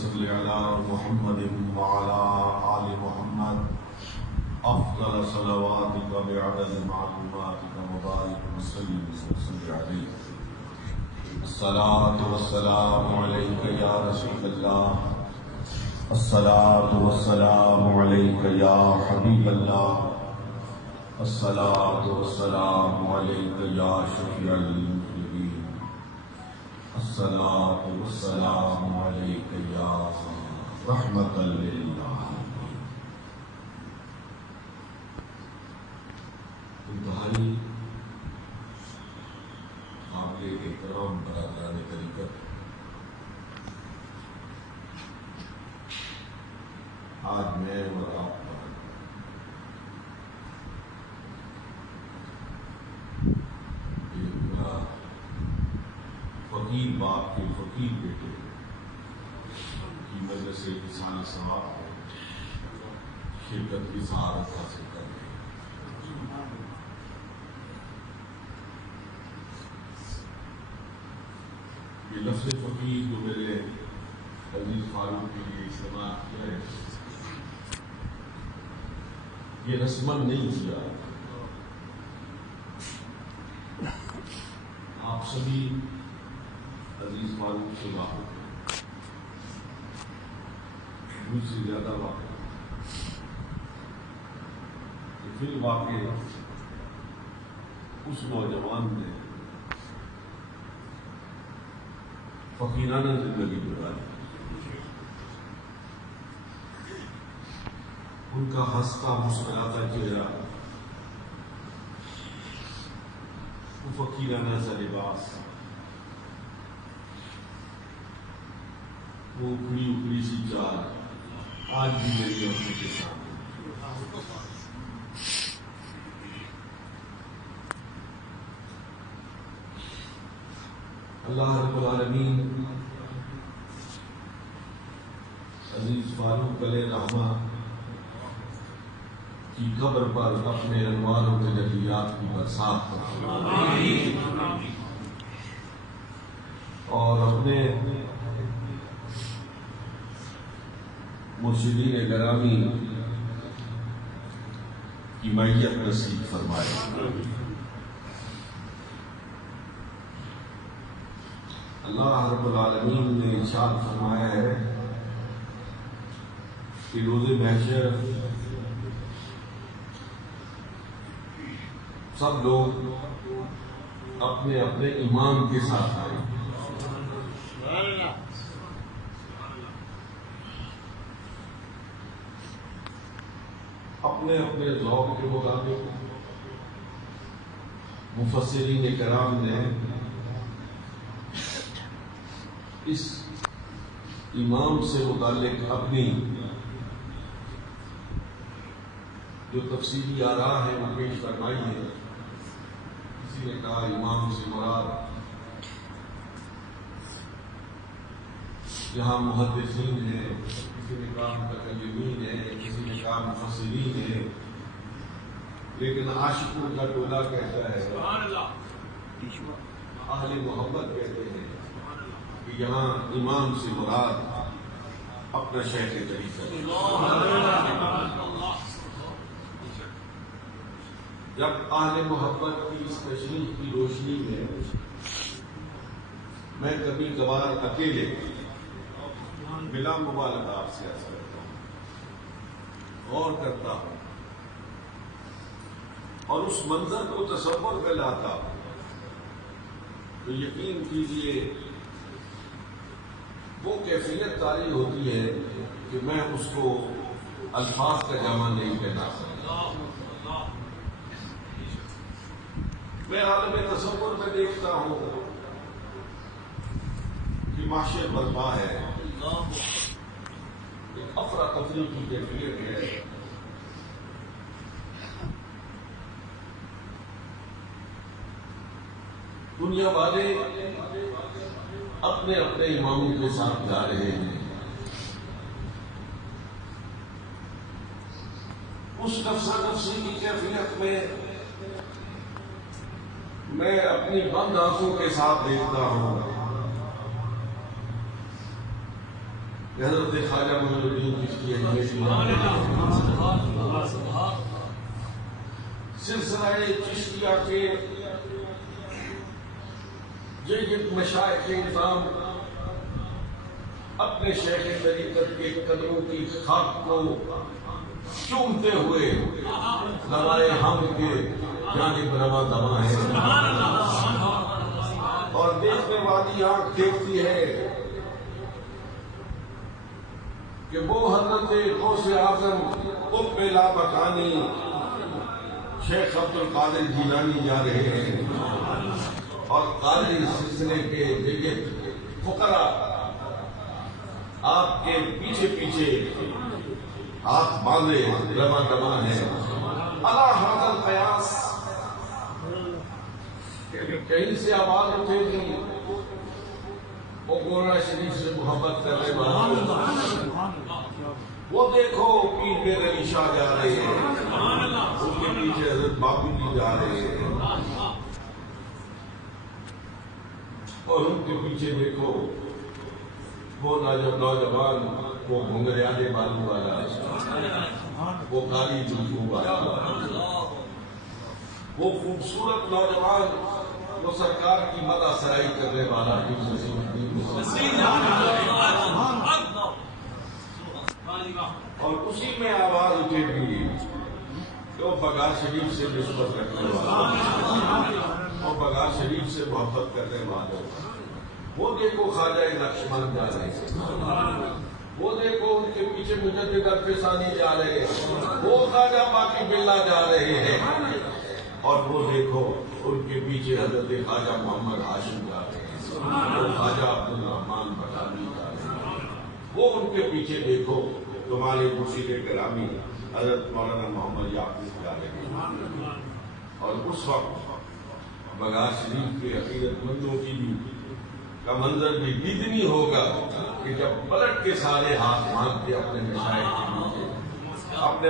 صل على محمد وعلى آل محمد أفضل صلواتك بعدد معلوماتك وبارك وسلم عليه. الصلاة والسلام عليك يا رسول الله، الصلاة والسلام عليك يا حبيب الله، الصلاة والسلام عليك يا شفيع المذنبين، الصلاة والسلام عليك يا رحمة للعالمين. انتہائی قابل احترام برادران طریقت، آج میں اور آپ پر فقیر باپ کے فقیر بیٹے کی مجلس لسان ثواب میں شرکت کی سعادت حاصل کر رہے ہیں. یہ لفظ فقیر جو میرے عزیز فاروق کے لیے استعمال کیا ہے، یہ رسمن نہیں کیا. آپ سبھی عزیز فاروق سے واقف ہیں، مجھ سے زیادہ واقف ہیں. پھر واقع اس نوجوان نے فقیرانہ زندگی گزاری. ان کا ہنستا مسکراتا چہرہ، وہ فقیرانہ سا لباس، وہ اکڑی اکڑی سی چال آج بھی میری آنکھوں کے سامنے. اللہ رب العالمین عزیز فاروق علیہ رحمہ کی قبر پر اپنے انوار و تجلیات کی برسات فرمائے اور اپنے مرشدین گرامی کی معیت نصیب فرمائے. اللہ رب العالمین نے ارشاد فرمایا ہے کہ روز محشر سب لوگ اپنے اپنے امام کے ساتھ آئے. اپنے اپنے ذوق کے مطابق مفسرین کرام نے اس امام سے متعلق اپنی جو تفصیلی آراء ہے وہ پیش فرمائی ہے. کسی نے کہا امام سے مراد یہاں محدثین ہیں، کسی نے کہا متکلمین ہیں، کسی نے کہا مفسرین ہیں، لیکن عاشقوں کا ٹولہ کہتا ہے، اہل محبت کہتے ہیں کہ یہاں امام سے مراد اپنا شیخ طریقہ. جب اہل محبت کی اس تشریح کی روشنی میں کبھی کبھار اکیلے بلا مبالغہ آپ سے عرض کرتا ہوں، غور کرتا ہوں اور اس منظر کو تصور میں لاتا ہوں تو یقین کیجیے وہ کیفیت طاری ہوتی ہے کہ میں اس کو الفاظ کا جمع نہیں کہنا سکتا. میں عالم تصور میں دیکھتا ہوں کہ معاشر برپا ہے، ایک افراتفری کی کیفیت ہے. دنیا والے اپنے اپنے اماموں کے ساتھ جا رہے ہیں. اس نفسا نفسی کی کیفیت میں اپنی بند آنکھوں کے ساتھ دیکھتا ہوں کہ حضرت خواجہ معین الدین چشتی سلسلہ چشتیہ کے جن مشائخ کے نظام اپنے شیخ طریقت کے قدموں کی خاک کو چومتے ہوئے لوائے ہم کے جانب رواں دواں ہے، اور دیکھنے والی آنکھ دیکھتی ہے کہ وہ حضرت غوث اعظم قطب لامکانی شیخ عبد القادر جیلانی جا رہے ہیں، اور قادری سلسلے کے دیگر فقراء آپ کے پیچھے پیچھے ہاتھ باندھے رواں دواں ہیں۔ اللہ حاضر قیاس کہیں سے آواز اٹھے گی وہ گورا شریف سے محبت کرنے والا، وہ دیکھو پیر پیر علی شاہ جا رہے ہیں، ان کے پیچھے حضرت بابو جی جا رہے ہیں، اور ان کے پیچھے دیکھو وہ نوجوان، وہ گھنگریالے بالوں والا، وہ کالی جوتوں والا، وہ خوبصورت نوجوان، وہ سرکار کی مدح سرائی کرنے والا، اور اسی میں آواز اٹھے گی کہ وہ بغار شریف سے نسبت رکھنے والا، وہ بغار شریف سے محبت کرنے والا، وہ دیکھو خواجہ نقشبند جا رہے ہیں، وہ دیکھو ان کے پیچھے مجدد عرفانی جا رہے ہیں، وہ خواجہ باقی باللہ جا رہے ہیں، اور وہ دیکھو ان کے پیچھے حضرت خواجہ محمد ہاشم جا رہے ہیں، وہ خواجہ عبد الرحمن بٹانی جا رہے ہیں، وہ ان کے پیچھے دیکھو تمہارے مرشد گرامی حضرت مولانا محمد یعقوب جا رہے ہیں، اور اس وقت بغار شریف کے عقیدت مندوں کی بھی کا منظر بھی اتنی ہوگا کہ جب پلٹ کے سارے ہاتھ باندھ کے اپنے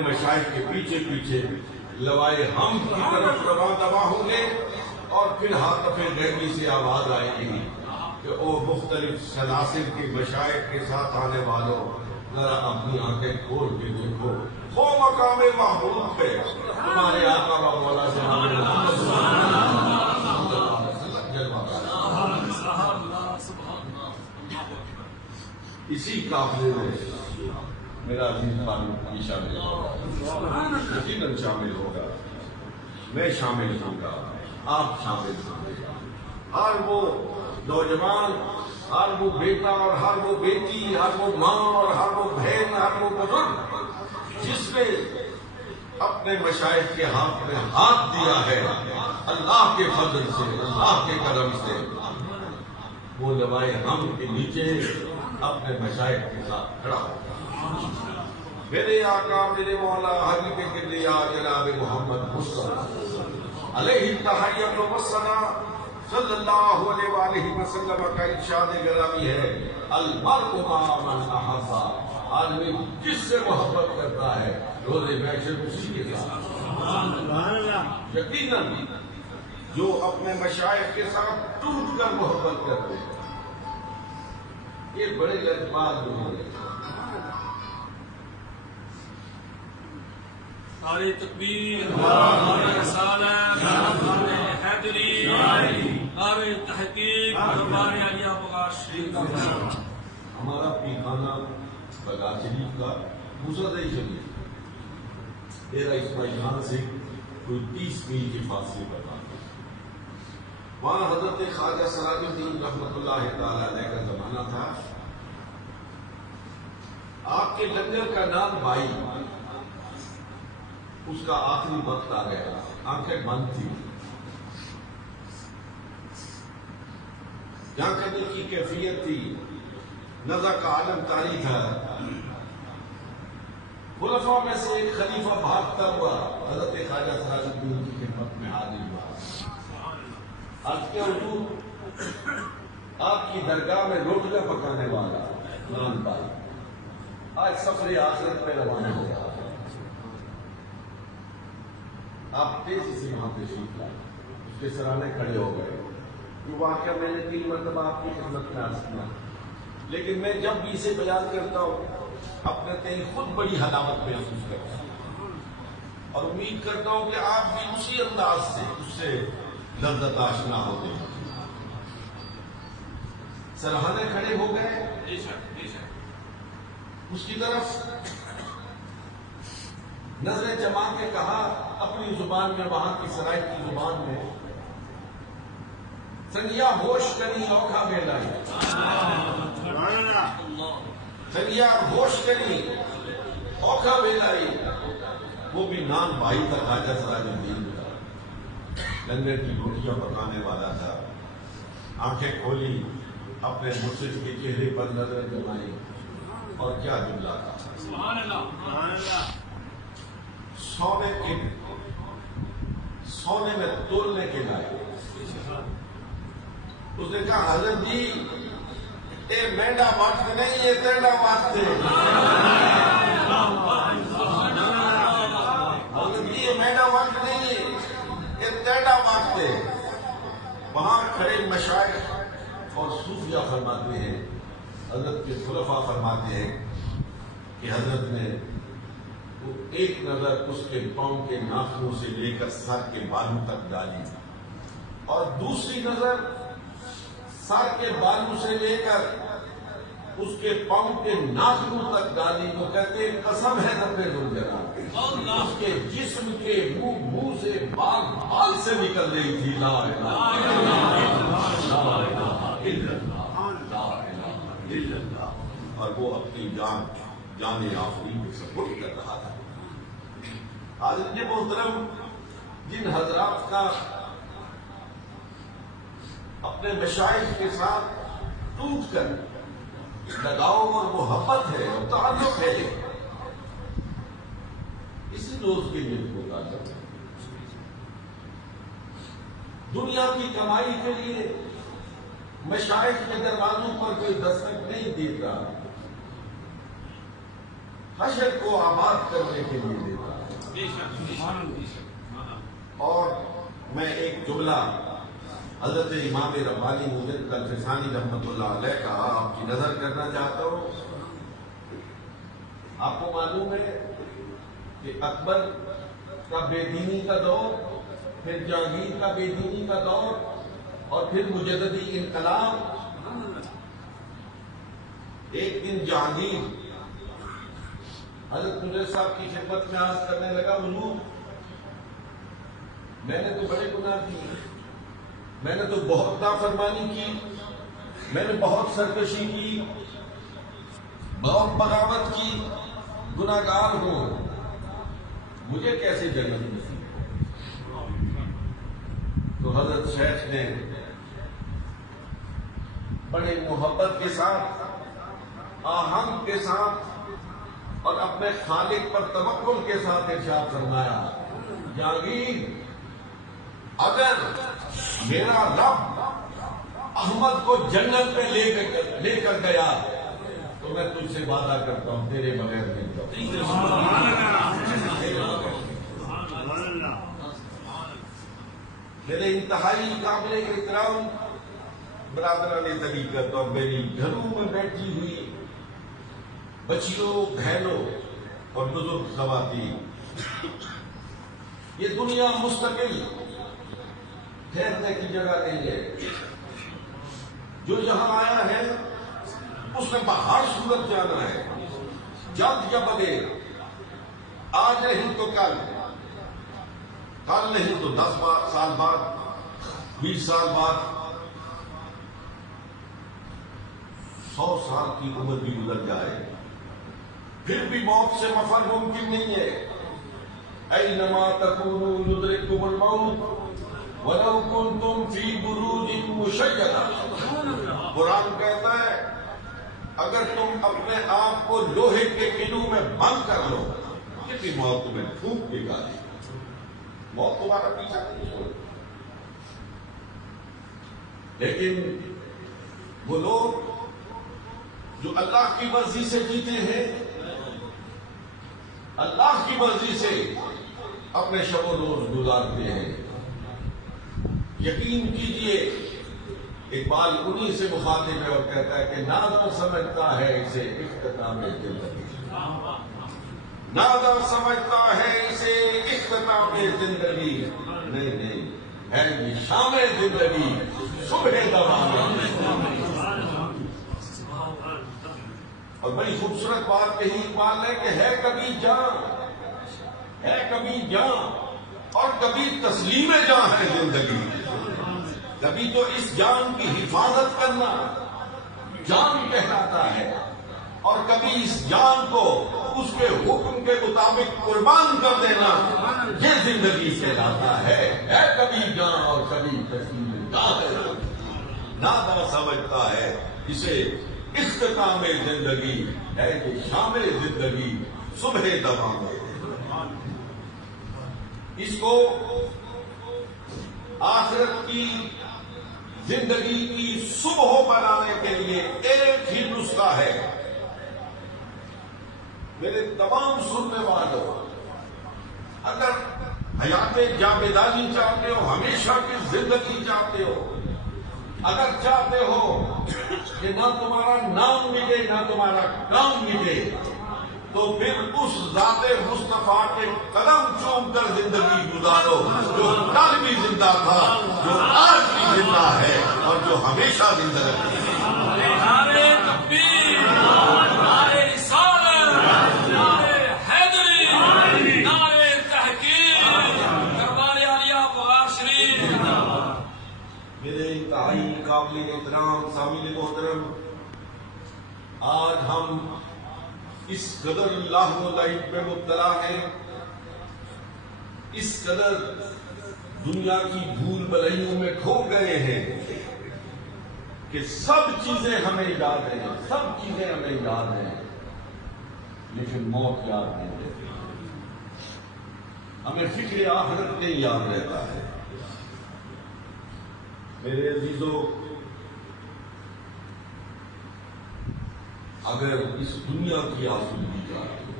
مشائخ کے پیچھے پیچھے لوائے ہم کی طرف رواں دواں ہوں گے، اور پھر ہاتھ غیبی سے آواز آئے گی کہ او مختلف سلاسل کے مشائخ کے ساتھ آنے والوں، ذرا اپنی آنکھیں کھول کے دیکھو، وہ مقام محبوب پہ تمہارے آقا و مولا اسی قافلے میں میرا عزیز فاروق بھی شامل ہوگا، یقیناً شامل ہوگا، میں شامل ہوں گا، آپ شامل ہوں گے، ہر وہ نوجوان، ہر وہ بیٹا اور ہر وہ بیٹی، ہر وہ ماں اور ہر وہ بہن، ہر وہ بزرگ جس نے اپنے مشائخ کے ہاتھ میں ہاتھ دیا ہے اللہ کے فضل سے، اللہ کے کرم سے، وہ لوائے ہم کے نیچے اپنے مشائخ کے ساتھ کھڑا ہو۔ میرے آقا میرے مولا حبیب کبریا جناب محمد مصطفیٰ علیہ التحیۃ والثناء صلی اللہ علیہ وآلہ وسلم کا ارشاد گرامی ہے، المرء مع من احب، آدمی جس سے محبت کرتا ہے روز محشر اسی کے ساتھ۔ یقیناً جو اپنے مشائخ کے ساتھ ٹوٹ کر محبت کرتے ہیں یہ بڑے لذیذ لوگ ہیں۔ نعرہ تکبیر، نعرہ رسالت، نعرہ حیدری، نعرہ تحقیق، دربار عالیہ بغار شریف۔ ہمارا پیخانہ بغار شریف کا موسیٰ شریف میرا اسماعیل خان سے کوئی 30 میل کے فاصلے پر تھا، وہاں حضرت خواجہ سراج الدین رحمۃ اللہ تعالی علیہ کا زمانہ تھا، آپ کے لنگر کا نام بھائی، اس کا آخری وقت آ گیا، آنکھیں بند تھی، جہاں کرنے کی کیفیت تھی، نزا کا عالم طاری تھا، خلفاء میں سے ایک خلیفہ بھاگتا ہوا حضرت خواجہ سراج الدین کی خدمت میں حاضر ہوا، عرض کے حضور آپ کی درگاہ میں روٹیاں پکانے والا نان بھائی آج سفر آخرت میں روانہ ہو گیا، آپ تیزی سے وہاں تشریف لائے، اس کے سرانے کھڑے ہو گئے، یہ واقعہ میں نے 3 مرتبہ آپ کی خدمت میں عرض کیا، لیکن میں جب بھی اسے بیان کرتا ہوں اپنے تئیں خود بڑی حلاوت محسوس کرتا ہوں اور امید کرتا ہوں کہ آپ بھی اسی انداز سے اس سے لذت آشنا ہوتے ہیں. سرحانے کھڑے ہو گئے اس کی طرف نظریں جما کے کہا اپنی زبان میں، وہاں کی سرائے کی زبان میں، سنگیا ہوش کری اوکھا بیلائی، سنگیا ہوش کری اوکھا بیلائی. وہ بھی نان بھائی تک خواجہ سراج الدین کا لنگر کی روٹیاں پکانے والا تھا. آنکھیں کھولی، اپنے مرشد کے چہرے پر نظر جمائی اور کیا جملہ تھا. سبحان اللہ. سونے میں تولنے کے لائے. اس نے کہا حضرت جی یہ میڈا وقت نہیں، یہ تیرا وقت ہے. حضرت جی یہ میڈا وقت نہیں، یہ تیرا وقت ہے. وہاں کھڑے مشائخ اور صوفیہ فرماتے ہیں، حضرت کے خلفاء فرماتے ہیں کہ حضرت نے ایک نظر اس کے پاؤں کے ناخنوں سے لے کر سر کے بالوں تک ڈالی اور دوسری نظر سر کے بالوں سے لے کر اس کے پاؤں کے ناخنوں تک ڈالی. تو کہتے ہیں قسم ہے رب ذوالجلال، اس کے جسم کے منہ سے بال سے نکل رہی تھی لا الہ الا اللہ، لا الہ الا اللہ، لا الہ الا اللہ. اور وہ اپنی جان آفرین کو سپورٹ کر رہا تھا. حاضرین محترم، جن حضرات کا اپنے مشائخ کے ساتھ ٹوٹ کر لگاؤ اور محبت ہے اور تعلق ہے، اسی روز کے لیے ہوتا ہے. دنیا کی کمائی کے لیے مشائخ کے دروازوں پر کوئی دستک نہیں دیتا، حشر کو آباد کرنے کے لیے دیتا. اور میں ایک جملہ حضرت امام ربانی مجدد الفسانی رحمۃ اللہ علیہ کا آپ کی نظر کرنا چاہتا ہوں. آپ کو معلوم ہے کہ اکبر کا بے دینی کا دور، پھر جہانگیر کا بے دینی کا دور اور پھر مجددی انقلاب. ایک دن جہانگیر حضرت مجھے صاحب کی خدمت میں عرض کرنے لگا، حضور میں نے تو بڑے گناہ کیے، میں نے تو بہت نافرمانی کی، میں نے بہت سرکشی کی، بہت بغاوت کی، گناہ گار ہوں، مجھے کیسے جنت نصیب ہو؟ تو حضرت شیخ نے بڑے محبت کے ساتھ، آہنگ کے ساتھ اور اپنے خالق پر توکل کے ساتھ ارشاد فرمایا، جہانگیر اگر میرا رب احمد کو جنت میں لے کر گیا تو میں تجھ سے وعدہ کرتا ہوں تیرے بغیر نہیں جاؤں. میرے انتہائی قابل احترام برادران طریقت اور میری گھروں میں بیٹھی ہوئی بچیوں، بہنوں اور بزرگ خواتین، یہ دنیا مستقل ٹھہرنے کی جگہ نہیں ہے. جو یہاں آیا ہے اس نے باہر صورت جانا ہے، جلد یا بدیر، آج نہیں تو کل نہیں تو 10 سال بعد، 20 سال بعد، 100 سال کی عمر بھی گزر جائے پھر بھی موت سے مفر ممکن نہیں ہے. اینما تکونوا یدرککم الموت وَلَوْ كُنْتُمْ فِي بُرُوجٍ مُشَيَّدَةٍ. قرآن کہتا ہے اگر تم اپنے آپ کو لوہے کے قلعوں میں بند کر لو، کتنی موت تمہیں پھونک کے گالی، موت تمہارا پیچھا نہیں چھوڑے. لیکن وہ لوگ جو اللہ کی مرضی سے جیتے ہیں، اللہ کی مرضی سے اپنے شب و روز گزارتے ہیں، یقین کیجئے اقبال انہی سے مخاطب ہے اور کہتا ہے کہ ناداں سمجھتا ہے اسے اختتام زندگی، ناداں سمجھتا ہے اسے اختتام زندگی، نہیں نہیں ہے یہ شام زندگی صبح دوام۔ اور بڑی خوبصورت بات کہی اقبال نے کہ ہے کبھی جان، ہے کبھی جان اور کبھی تسلیم جان ہے زندگی۔ کبھی تو اس جان کی حفاظت کرنا جان کہلاتا ہے، اور کبھی اس جان کو اس کے حکم کے مطابق قربان کر دینا یہ زندگی کہلاتا ہے۔ ہے کبھی جان اور کبھی تسلیم جان ہے، ناداں سمجھتا ہے اسے اختتام زندگی، ہے کہ شام زندگی صبح دوام۔ اس کو آخرت کی زندگی کی صبح بنانے کے لیے ایک ہی نسخہ ہے۔ میرے تمام سننے والوں، اگر حیات جاویدانی چاہتے ہو، ہمیشہ کی زندگی چاہتے ہو، اگر چاہتے ہو کہ نہ تمہارا نام مٹے نہ تمہارا کام مٹے، تو پھر اس ذات مصطفیٰ کے قدم چوم کر زندگی گزارو جو کل بھی زندہ تھا، جو آج بھی زندہ ہے اور جو ہمیشہ زندہ رہے۔ نعرے تکبیر، نعرے رسالت، نعرے حیدری، نعرے تحقیق، دربار عالیہ بغار شریف۔ میرے انتہائی قابل احترام سامعین محترم، آج ہم اس قدر اللہ و لعب میں مبتلا ہیں، اس قدر دنیا کی بھول بھلائیوں میں کھو گئے ہیں کہ سب چیزیں ہمیں یاد ہیں، سب چیزیں ہمیں یاد ہیں، لیکن موت یاد نہیں رہتی۔ ہمیں فکر آخرت نہیں یاد رہتا ہے۔ میرے عزیزوں، اگر اس دنیا کی آسودگی چاہتے ہو،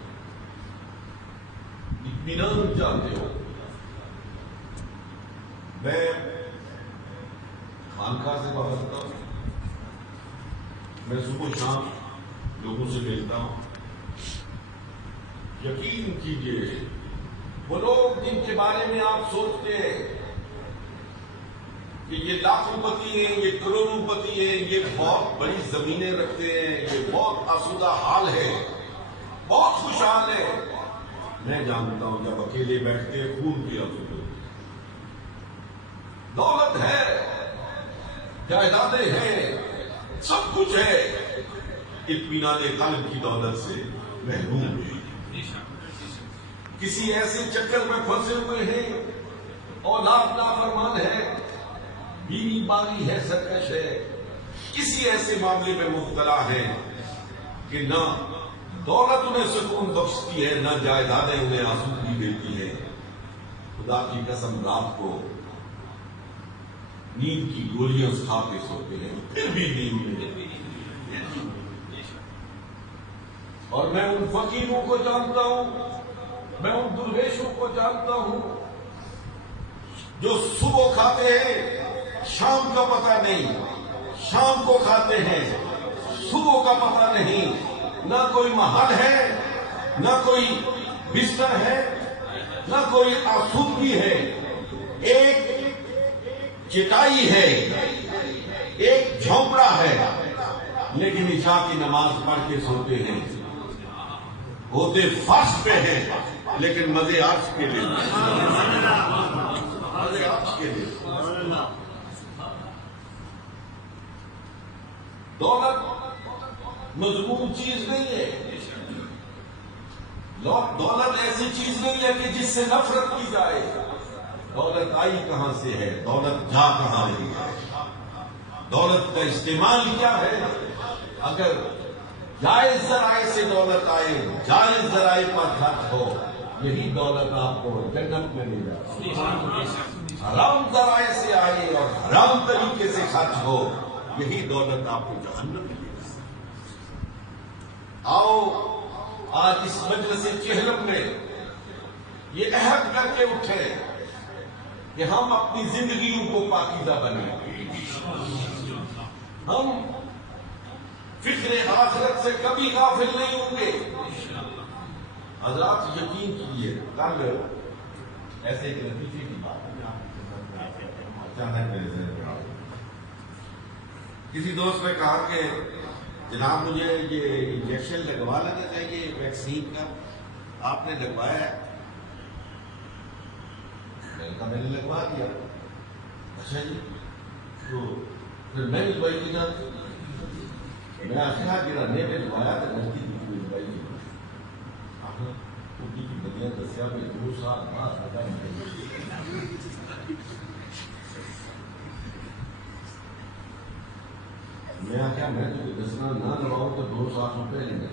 اطمینان چاہتے ہو، میں خانقاہ سے بات کرتا ہوں، میں صبح شام لوگوں سے ملتا ہوں، یقین کیجئے وہ لوگ جن کے بارے میں آپ سوچتے ہیں کہ یہ لاکھوں پتی ہیں، یہ کروڑوں پتی ہیں، یہ بہت بڑی زمینیں رکھتے ہیں، یہ بہت آسودہ حال ہے، بہت خوشحال ہے، میں جانتا ہوں جب اکیلے بیٹھتے ہیں خون کی آسودگی، دولت ہے، جائیدادیں ہیں، سب کچھ ہے، اطمینان قلب کی دولت سے محروم ہوئی، کسی ایسے چکر میں پھنسے ہوئے ہیں، اولاد نافرمان ہے، بیوی باغی ہے، سرکش ہے، کسی ایسے معاملے میں مبتلا ہے کہ نہ دولت انہیں سکون بخشتی ہے، نہ جائیدادیں انہیں آسودگی دیتی ہے۔ خدا کی قسم رات کو نیند کی گولیاں کھا کے سوتے ہیں، پھر بھی نیند نہیں۔ اور میں ان فقیروں کو جانتا ہوں، میں ان درویشوں کو جانتا ہوں جو صبح کھاتے ہیں، شام کا پتہ نہیں، شام کو کھاتے ہیں، صبح کا پتہ نہیں، نہ کوئی محل ہے، نہ کوئی بستر ہے، نہ کوئی آسودگی ہے، ایک چٹائی ہے، ایک جھونپڑا ہے، لیکن عشاء کی نماز پڑھ کے سوتے ہیں، ہوتے فرش پہ ہیں، لیکن مزے عرش کے لیے، مزے عرش کے لیے۔ دولت مضمون چیز نہیں ہے، دولت ایسی چیز نہیں ہے کہ جس سے نفرت کی جائے۔ دولت آئی کہاں سے ہے، دولت جا کہاں رہی ہے، دولت کا استعمال کیا ہے۔ اگر جائز ذرائع سے دولت آئے، جائز ذرائع پر خرچ ہو، یہی دولت آپ کو جنت میں لے جاتی ہے۔ حرام ذرائع سے آئے اور حرام طریقے سے خرچ ہو، یہی دولت آپ کو جہنم میں لے جاتی ہے۔ آؤ آج اس مجلس چہلم میں یہ عہد کر کے اٹھے کہ ہم اپنی زندگیوں کو پاکیزہ بنائیں گے، ہم فکر آخرت سے کبھی غافل نہیں ہوں گے۔ حضرات یقین کیجیے، کل ایسے ایک لطیفے کی بات اچانک میرے ذہن میں آ گئی۔ کسی دوست نے کہا کہ جناب مجھے یہ انجیکشن لگوا لینا چاہیے ویکسین کا، آپ نے لگوایا ہے؟ میں نے لگوا دیا۔ اچھا جی، تو پھر میں نے دوائی کی جاتی، میں آخر گرانے میں لگوایا تو غلطی کی دوائی کی کی بدیاں دسیا میں 2 سال بعد میں آخیا میں تو دسنا نہ لگاؤں تو 2 سال روپے لیں گے،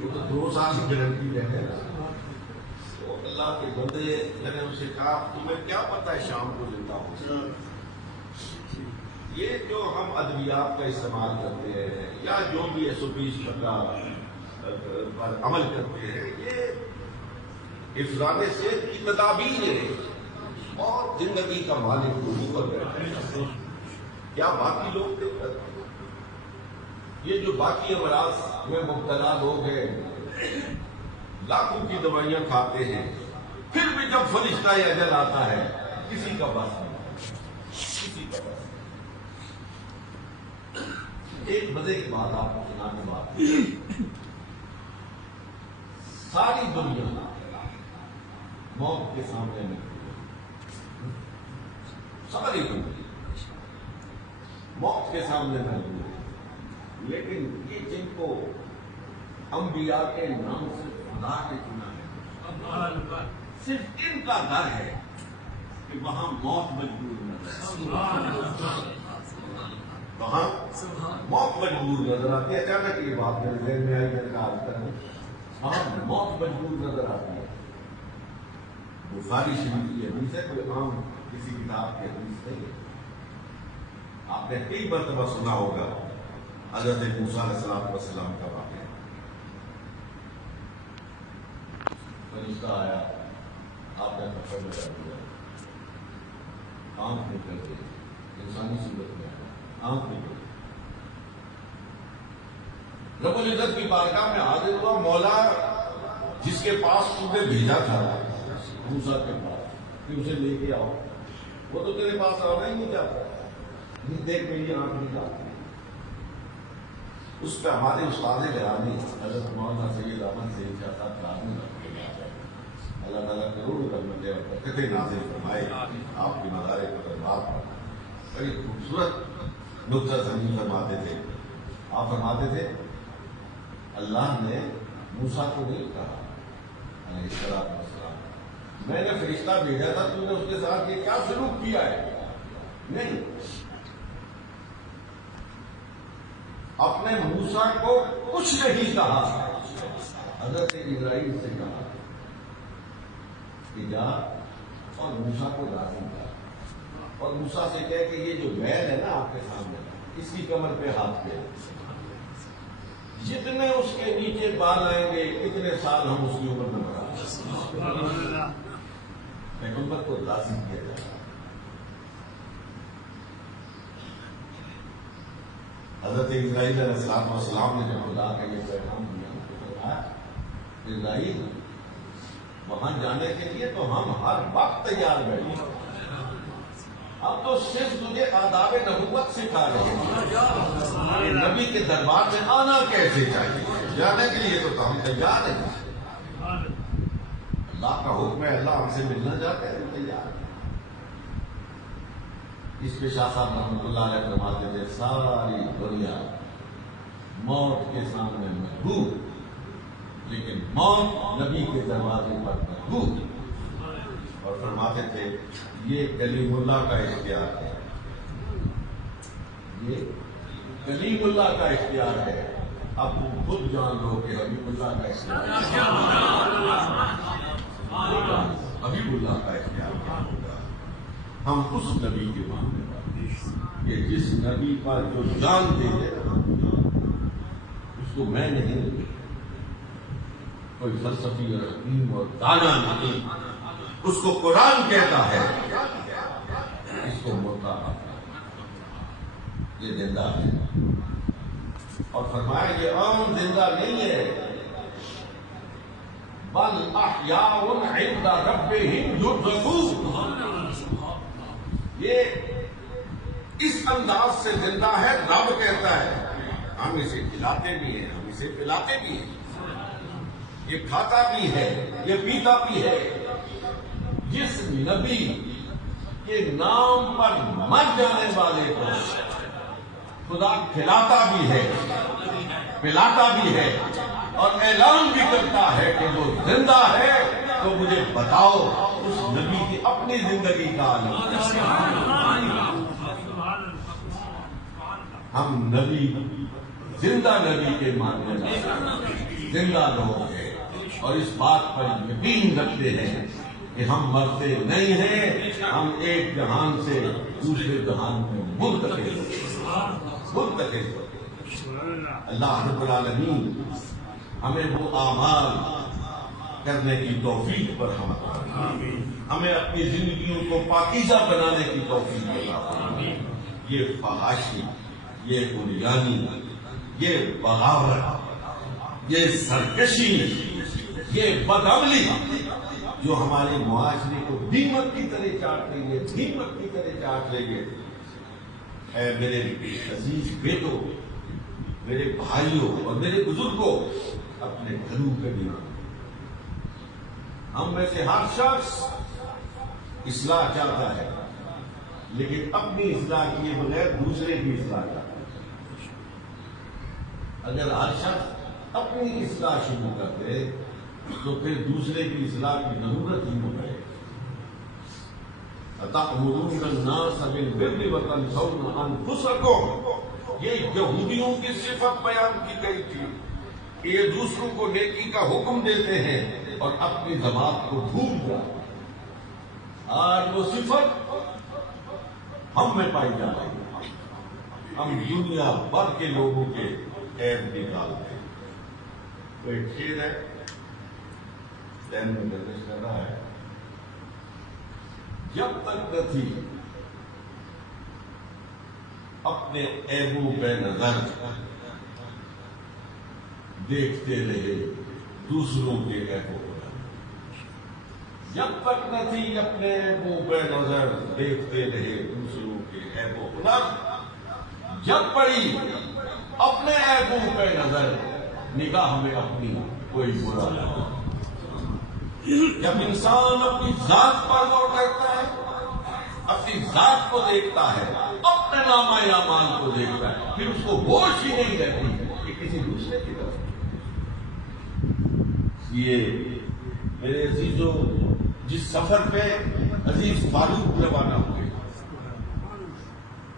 وہ تو 2 سال کی گارنٹی رہے گا۔ اللہ کے بندے، میں نے ان سے کہا تمہیں کیا پتا ہے شام کو زندہ ہو؟ یہ جو ہم ادویات کا استعمال کرتے ہیں یا جو بھی SOPs پر عمل کرتے ہیں، یہ حفظان صحت کی تدابیر ہے اور زندگی کا مالک اوپر بیٹھا ہے۔ کیا باقی لوگ دیکھتے ہیں؟ یہ جو باقی امراض میں مبتلا لوگ ہیں لاکھوں کی دوائیاں کھاتے ہیں، پھر بھی جب فرشتہ اجل آتا ہے کسی کا بس نہیں، کسی کا بس نہیں۔ ایک مزے کی بات آپ کو سنانے بات، ساری دنیا موت کے سامنے میں، ساری دنیا موت کے سامنے میں ہوئے، لیکن یہ جن کو انبیاء کے نام سے خدا نے چنا ہے، صرف ان کا ڈر ہے کہ وہاں موت مجبور نظر آتی، وہاں موت مجبور نظر آتی ہے۔ اچانک یہ بات میرے ذہن میں آئی، میں نے کہا ہاں موت مجبور نظر آتی ہے۔ بخاری شریف کی حدیث ہے، کوئی عام کسی کتاب کی حدیث نہیں ہے۔ آپ نے کئی مرتبہ سنا ہوگا حضرت موسیٰ علیہ السلام کا واقعہ۔ فرشتہ آیا، آپ نے پکڑ میں کر دیا، آنکھ نکل گئی، انسانی صورت میں آیا، آنکھ نکل گئی۔ رب العزت کی بارگاہ میں حاضر ہوا، مولا جس کے پاس تم نے بھیجا تھا موسیٰ کے پاس کہ اسے لے کے آؤ، وہ تو تیرے پاس آنا ہی نہیں چاہتا، دیکھ میری آنکھ نہیں جاتی۔ اس پہ ہمارے استاد گرامی حضرت مولانا سید احمد سید شاہ صاحب لازمی اللہ تعالیٰ کروڑوں رحمتیں اور برکتیں نازل فرمائے، آپ کی مزار قدرات پر بڑی خوبصورت نقطہ زمین فرماتے تھے۔ آپ فرماتے تھے اللہ نے موسیٰ کو نہیں کہا علیہ السلام میں نے فرشتہ بھیجا تھا، تم نے اس کے ساتھ یہ کیا سلوک کیا ہے؟ نہیں، اپنے موسیٰ کو کچھ نہیں کہا، حضرت اسرائیل سے کہا کہ جا اور موسیٰ کو راضی کر، اور موسیٰ سے کہے کہ یہ جو بیل ہے نا آپ کے سامنے، اس کی کمر پہ ہاتھ پہ، جتنے اس کے نیچے بال آئیں گے اتنے سال ہم اس کی عمر میں بڑھا۔ پیغمبر کو راضی کیا جائے۔ حضرت اسرائیل علیہ السلام نے جب خدا کا یہ پیغام دیا تو فرمایا اسرائیل وہاں جانے کے لیے تو ہم ہر وقت تیار بیٹھے، اب تو صرف تجھے آداب نبوت سکھا رہے ہیں، نبی کے دربار میں آنا کیسے چاہیے، جانے کے لیے تو ہم تیار ہیں۔ اللہ کا حکم ہے، اللہ ہم سے ملنا چاہتے ہیں، تیار ہیں۔ اس پہ شاہ صاحب رحمۃ اللہ علیہ فرماتے تھے ساری دنیا موت کے سامنے محبوب، لیکن موت نبی کے دروازے پر محبوب، اور فرماتے تھے یہ کلیم اللہ کا اختیار ہے، یہ کلیم اللہ کا اختیار ہے، اب تم خود جان لو کہ حبیب اللہ کا اختیار حبیب اللہ کا اختیار کیا ہوگا۔ ہم اس نبی کے ماننے والے کہ جس نبی پر جو جان دے دے اس کو میں نہیں، کوئی فلسفی اور حکیم اور دانا نہیں، اس کو قرآن کہتا ہے، اس کو مردہ یہ زندہ ہے، اور فرمایا یہ عام زندہ نہیں ہے، بل احیاء عند ربهم یرزقون، یہ اس انداز سے زندہ ہے، رب کہتا ہے ہم اسے کھلاتے بھی ہیں، ہم اسے پلاتے بھی ہیں، یہ کھاتا بھی ہے، یہ پیتا بھی ہے۔ جس نبی کے نام پر مر جانے والے کو خدا کھلاتا بھی ہے، پلاتا بھی ہے، اور اعلان بھی کرتا ہے کہ وہ زندہ ہے، تو مجھے بتاؤ اس نبی کی اپنی زندگی کا عالم۔ ہم نبی، زندہ نبی کے ماننے والے زندہ لوگ ہیں، اور اس بات پر یقین رکھتے ہیں کہ ہم مرتے نہیں ہیں، ہم ایک جہان سے دوسرے جہان میں منتقل ہوتے ہیں۔ اللہ رب العالمین ہمیں وہ اعمال کرنے کی توفیق پر ہمیں اپنی زندگیوں کو پاکیزہ بنانے کی توفیق عطا۔ یہ فحاشی، یہ عریانی، یہ بغاوت، یہ سرکشی، یہ بدعملی جو ہمارے معاشرے کو دیمک کی طرح چاٹ لیں گے، دیمک کی طرح چاٹ لیں گے۔ اے میرے عزیز بیٹوں، میرے بھائیوں اور میرے بزرگوں، اپنے گھروں کے بنا ہم میں سے ہر شخص اصلاح چاہتا ہے، لیکن اپنی اصلاح کیے بغیر دوسرے کی اصلاح چاہتا ہے۔ اگر ہر شخص اپنی اصلاح شروع کر دے تو پھر دوسرے کی اصلاح کی ضرورت ہی نہ پڑے۔ أَتَأْمُرُونَ النَّاسَ بِالْبِرِّ وَتَنْسَوْنَ أَنفُسَكُمْ، یہ یہودیوں کی صفت بیان کی گئی تھی کہ یہ دوسروں کو نیکی کا حکم دیتے ہیں اور اپنی ذات کو بھول جاتے ہیں۔ آج وہ صفت ہم میں پائی جا رہی ہے، ہم دنیا بھر کے لوگوں کے عیب نکالتے ہیں۔ تو ایک شعر ہے، ذہن میں گردش کر رہا ہے، جب تک نہ تھی اپنے عیبوں پہ نظر، دیکھتے رہے دوسروں کے عیبوں پر۔ جب تک نہ تھی اپنے عیبوں پہ نظر، دیکھتے رہے دوسروں کے عیبوں پر۔ جب پڑی اپنے عیبوں پہ نظر، نگاہ میں اپنی کوئی برا نہ۔ جب انسان اپنی ذات پر غور کرتا ہے، اپنی ذات کو دیکھتا ہے، اپنے نامہ اعمال کو دیکھتا ہے، پھر اس کو ہوش ہی نہیں رہتی کہ کسی دوسرے کی طرف۔ یہ میرے عزیزوں، جس سفر پہ عزیز فاروق روانہ ہوئے،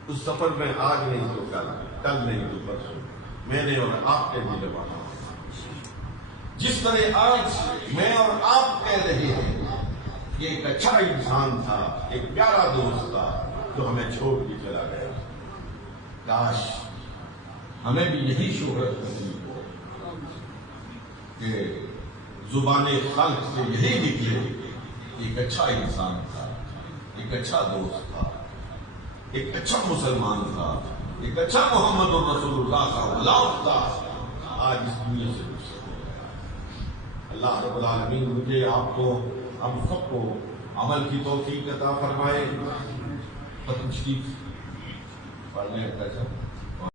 اس سفر میں آج نہیں تو کل نہیں تو پرسوں میں نے اور آپ کے بھی روانہ ہوا۔ جس طرح آج میں اور آپ کہہ رہے ہیں کہ ایک اچھا انسان تھا، ایک پیارا دوست تھا جو ہمیں چھوڑ کے چلا گیا، کاش ہمیں بھی یہی شہرت نصیب ہو کہ زبان خلق سے یہی نکلے، ایک اچھا انسان تھا، ایک اچھا دوست تھا، ایک اچھا مسلمان تھا، ایک اچھا محمد الرسول اللہ صلی اللہ علیہ وسلم، آج اس دنیا سے گزر گیا۔ اللہ رب العالمین مجھے، آپ کو، ہم سب کو عمل کی توفیق عطا فرمائے۔ ختم شریف پڑھنے کا